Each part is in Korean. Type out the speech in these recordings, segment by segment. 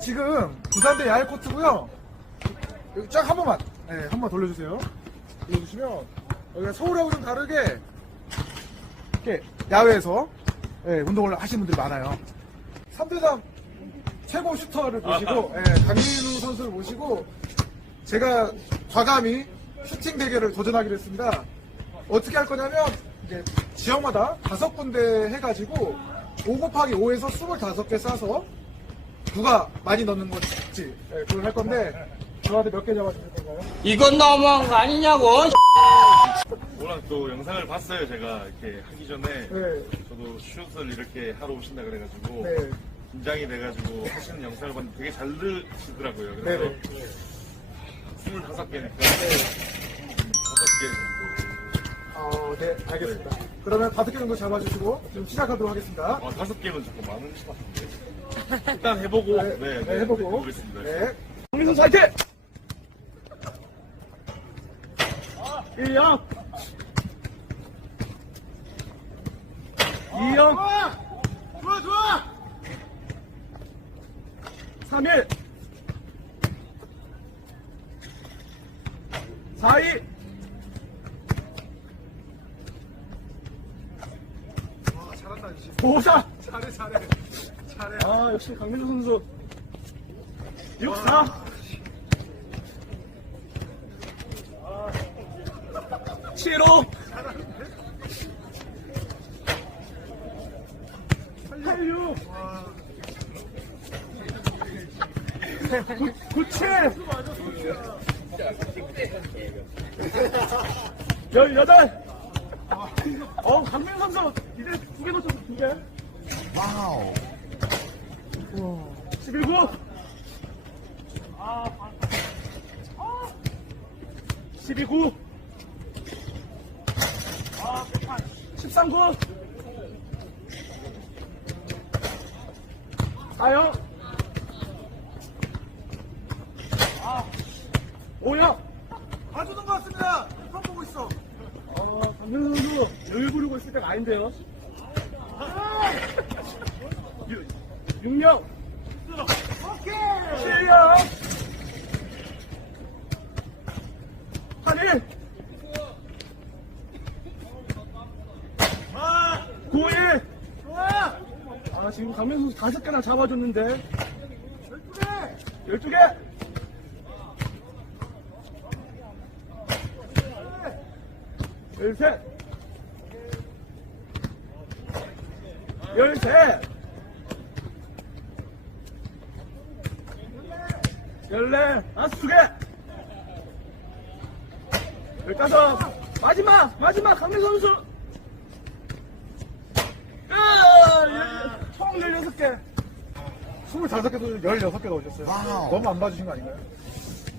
지금 부산대 야외 코트고요. 여기 쫙 한 번만, 네, 한번 돌려주세요. 돌려주시면 여기가 서울하고 좀 다르게 이렇게 야외에서 네, 운동을 하시는 분들이 많아요. 3대장 최고 슈터를 모시고 네, 강민우 선수를 모시고 제가 과감히 슈팅 대결을 도전하기로 했습니다. 어떻게 할 거냐면 이제 지역마다 다섯 군데 해가지고 5 곱하기 5에서 25개 싸서 누가 많이 넣는 건지 네, 그걸 할 건데 저한테 몇 개 잡아주실 건가요? 이건 너무한 거 아니냐고. 워낙 또 영상을 봤어요 제가 이렇게 하기 전에 네, 저도 슛을 이렇게 하러 오신다 그래가지고 네, 긴장이 돼가지고 하시는 영상을 봤는데 되게 잘 드시더라고요 네, 그래서 네. 25개니까 5개 정도 어, 네, 알겠습니다. 그러면 다섯 개 정도 잡아주시고 지금 시작하도록 하겠습니다. 아, 다섯 개는 조금 많으신 것 같은데 일단 해보고 네, 네, 네, 해보고. 해보겠습니다 네. 박민 선수 화이팅! 1영 2영 좋아, 좋아! 3일 4일 와, 잘한다, 씨. 5사 잘해, 잘해. 잘해. 아 역시 강민수 선수. 6사. 7호. 86 97 18 어, 강민 선수. 이제 두개 넣었어, 두 개. 와우. 11구. 아, 12구. 아, 13구. 4요. 아, 5요. 봐주는 것 같습니다. 형 보고 있어. 어, 강민 선수 여유 부리고 있을 때가 아닌데요. 6명. 오케이! 7명. 8일. 9일. 좋아! 아, 지금 강민 선수 다섯 개나 잡아줬는데. 12개! 12개. 열셋. 열네. 다섯 개. 열다섯. 마지막, 마지막, 강민 선수. 아, 열- 총 16개. 25개도 16개 넣으셨어요. 너무 안 봐주신 거 아닌가요?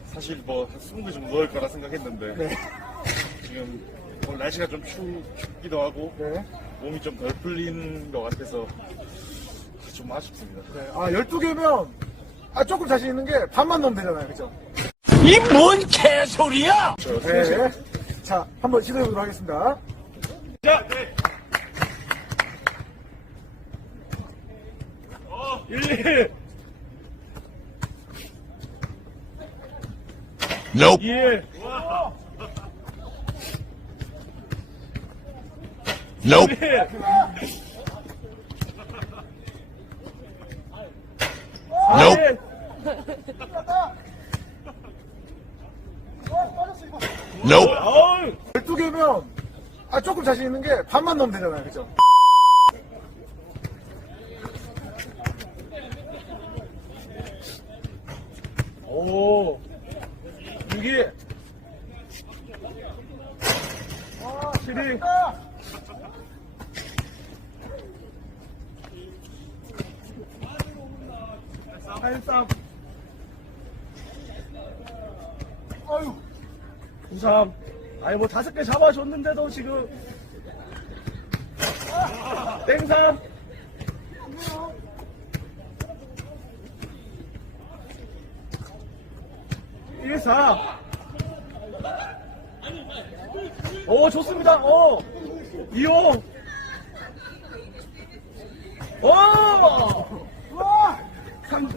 사실 뭐한 20개 정도 넣을 거라 생각했는데 네. 지금 오늘 날씨가 좀 추, 춥기도 하고 네. 몸이 좀 덜 풀린 것 같아서 좀 아쉽습니다 네. 아, 12개면, 아, 조금 자신 있는 게 반만 넣으면 되잖아요. 그죠? 이 뭔 개소리야! 네. 자, 한번 시도해보도록 하겠습니다. 자, 네. 1, Nope. 2, Nope. 1, Nope. 4일, Nope. 어우, 12개면, 아, 조금 자신 있는 게 반만 넣으면 되잖아요. 그죠? 오, 6이, 12, 83, 아유. 93. 아니, 뭐 다섯 개 잡아줬는데도 지금. 땡삼. 14. 오, 좋습니다. 오. 25. 오! 와! 3,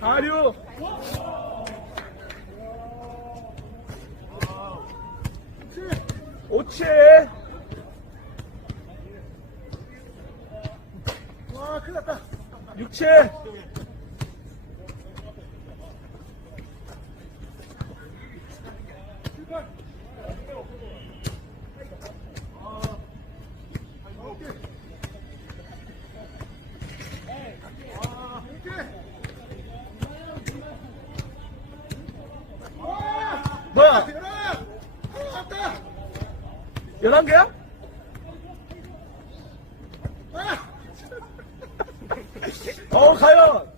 36. 16 46 57 와, 큰일 났다. 67뭐야? 열아! 왔다! 11개야? 아! 어, 과연!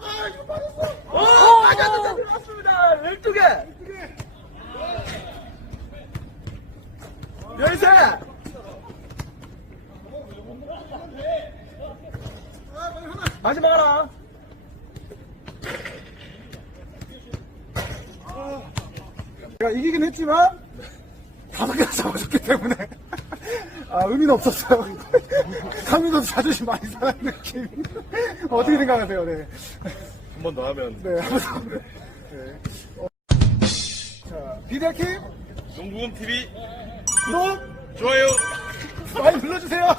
아, 이거 맞았어! 오! 맞았다! 들어왔습니다! 12개! 13! 아, 빨리 하나! 마지막 하나! 제가 이기긴 했지만 다섯 개나 잡아줬기 때문에 아 의미는 없었어요. 강민 선수 자존심 많이 상한 느낌. 어떻게 생각하세요? 네. 한 번 더 하면 네. 한번 더. 네. 어. 자, 비대킴 농구공 TV 구독 좋아요. 많이 눌러주세요.